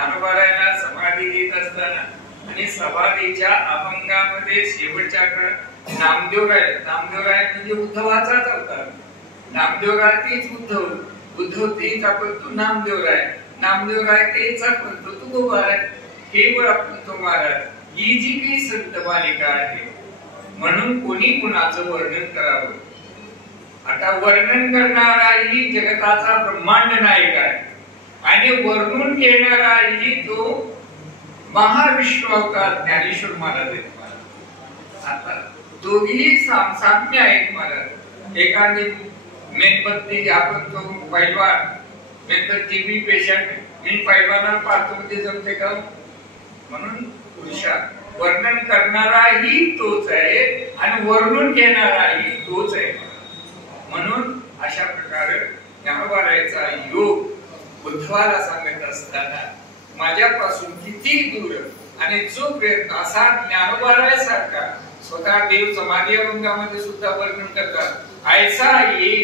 ज्ञानोबारायांना समाधी देत असताना आणि समाधीच्या अभंगामध्ये शेवटच्या काळात नामदेवराय म्हणजे उद्धवाचाच अवतार. नामदेवराय तेच उद्धव तेच आपण तू नामदेवराय तेच आपण तू गोबाराय केवळ आपण तो महाराज. ही जी काही संत मालिका आहे म्हणून कोणी कुणाचं वर्णन करावं. आता वर्णन करणाराही जगताचा ब्रह्मांड नायक आहे आणि वर्णून घेणाराही तो महाविष्णू अवतार ज्ञानेश्वर महाराज आहेत. आता दोघेही साम्य आहेत महाराज. एखादी मेणबत्ती आपण तो पैलवान मेणबत्ती मी पेशंट मी पैलवानाला पाहतो म्हणजे जमते का. म्हणून पुरुषा वर्णन करणाराही तोच आहे आणि वर्णून घेणाराही तोच आहे. म्हणून अशा प्रकारे ज्ञानोबारायांचा योग उद्धवाला सांगत असताना माझ्यापासून किती दूर आणि जो प्रयत्न असा ज्ञानोबारायांसारखा स्वतः देव समाधी अभंगामध्ये सुद्धा वर्णन करतात. ऐसा ये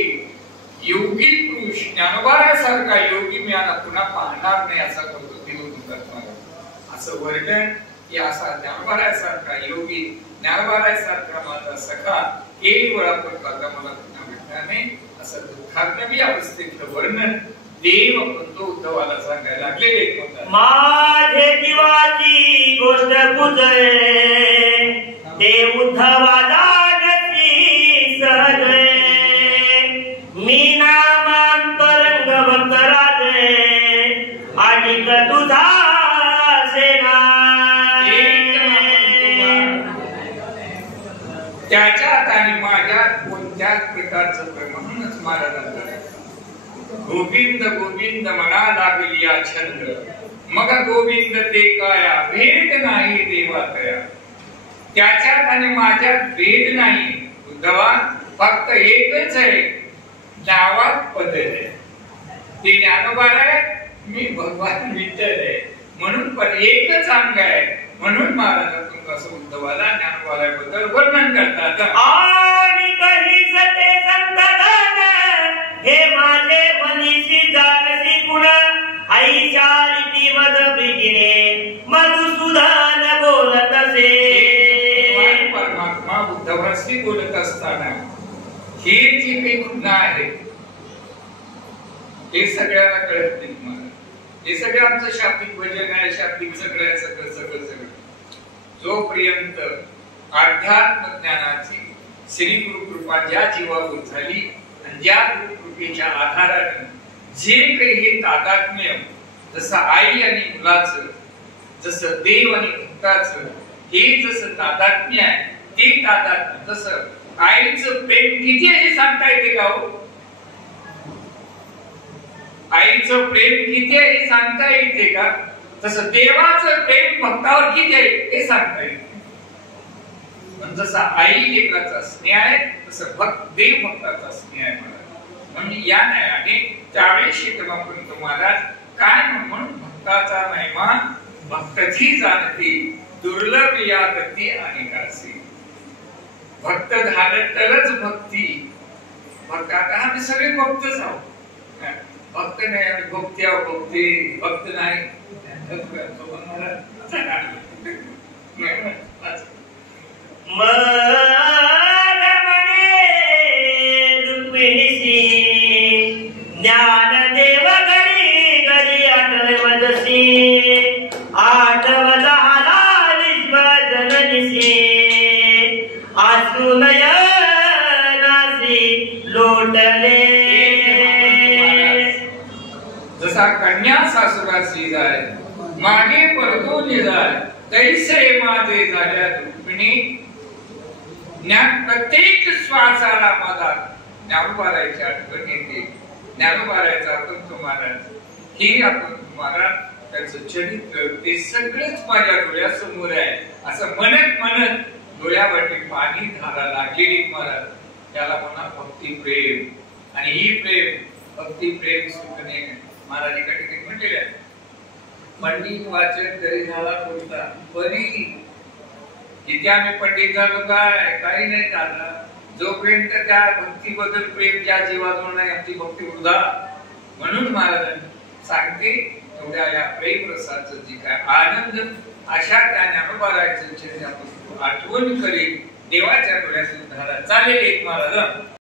योगी पुरुष ज्ञानोबारायांसारखा योगी मी आता पुन्हा पाहणार नाही असा करतो देव म्हणतात. असं वर्णन की असा ज्ञानोबारायांसारखा योगी ज्ञानोबारायांसारखा माझा सखा केवळ आपण करता मला पुन्हा भेटणार नाही असं दुःखात्मक अवस्थेतलं वर्णन देव म्हणतो उद्धवाला सांगायला लागले. माझे जीवाची गोष्ट बुजळे ते उद्धवा जाणती सहजे मी नामांतरंग भक्त राजे अधिक तुझा सेना. त्याच्यात आणि माझ्यात कोणत्याच प्रकारचं म्हणूनच महाराजांना गोविंद गोविंद म्हणा लागली छंद मग गोविंद ते काया भेद नाही देवा तया. त्याच्यात आणि माझ्यात भेद नाही. उद्धवा फक्त एकच आहे नावात पद आहे ते ज्ञानोबाराय मी भगवान विठ्ठल आहे म्हणून पण एकच अंग आहे. म्हणून महाराजांतून असं उद्धवाला ज्ञानोबारायाबद्दल वर्णन करतात. आणि कही सते संतदान हे माझे मनीषी जागसी गुण आईच्या रीती मद प्रीतीने मधुसूदन बोलत असे. परमात्मा उद्धवाशी बोलत असताना हे जे काही गुण आहे हे सगळ्यांना कळत नाही. मला हे सगळं आमचं शाब्दिक भजन आहे शाब्दिक सगळं सगळं जोपर्यंत अध्यात्म ज्ञानाची श्री गुरु कृपा ज्या जीवावर झाली आणि ज्या गुरु कृपेच्या आधाराने जे काही हे तादात्म्य जसं आई आणि मुलाचं जसं देव आणि भक्ताचं हे जसं तादात्म्य आहे ते तादात्म्य जसं आईचं प्रेम किती आहे हे सांगता येते का हो. आईचं प्रेम किती आहे हे सांगता येते का. तसं देवाचं प्रेम भक्तावर किती आहे हे सांगता येते. जसा आई लेकराचा स्नेह आहे तसं देव भक्ताचा स्नेह आहे. म्हणजे या न्यायाने त्यावेळेस शिकवापर्यंत महाराज काय म्हणून भक्ताचा महिमा भक्तची जाणती दुर्लभ या गती अनेकासी. भक्त झालं तरच भक्ती. भक्त आता आम्ही सगळे भक्तच आहोत. भक्त नाही भक्ती भक्ती भक्त नाही ज्ञान देव घडी घडी आठवे मजसी आठव झाला विश्व जननिसी आसुनय नासी लोटले. जसा कन्या सासुरासी जाय मागे परतो निजाय तैसे माझे झाल्या रुक्मिणी. प्रत्येक श्वासाला माझा ज्ञानोबारायांची आठवण येते. ज्ञानोबारायांचा आपण तुम्हाला हे आपण तुम्हाला त्याचं चरित्र ते सगळंच माझ्या डोळ्यासमोर आहे असं म्हणत डोळ्यावरती पाणी धारा लागलेली महाराज. त्याला म्हणा भक्ती प्रेम आणि ही प्रेम भक्ती प्रेम सुखने महाराज एका ठिकाणी म्हटलेले आहे. पंडित वाचन जरी झाला कोणता परी जिथे आम्ही पंडित झालो काय काही नाही झालं. जोपर्यंत त्या भक्तीबद्दल प्रेम ज्या जीवाजवळ नाही आमची भक्ती वृद्धा. म्हणून महाराजांनी सांगते एवढ्या या प्रेम रसाचं जे काय आनंद अशा त्या ज्ञानोबारायचं चरित्रापासून आठवण करीत देवाच्या डोळ्यातून धारा चालेल एक महाराज